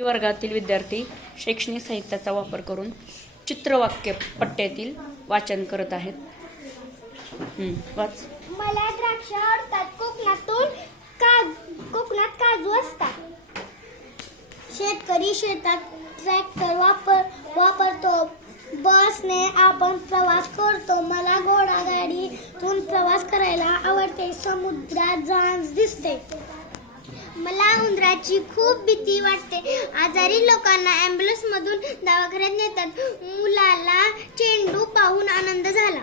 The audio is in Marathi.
वर्गातील विद्यार्थी शैक्षणिक साहित्याचा वापर करून चित्रवाक्य पट्ट्यातील वाचन करत आहेत. वाच. मला द्राक्ष आवडतात. कोकणात काजू असतात. शेतकरी शेतात ट्रॅक्टर वापरतो. बसने आपण प्रवास करतो. मला घोडागाडीतून प्रवास करायला आवडते. समुद्रात झांज दिसते. मला उंदराची खूप भीती वाटते. आजारी लोकांना ॲम्ब्युलन्स मधून दवाखान्यात नेतात. मुलाला चेंडू पाहून आनंद झाला.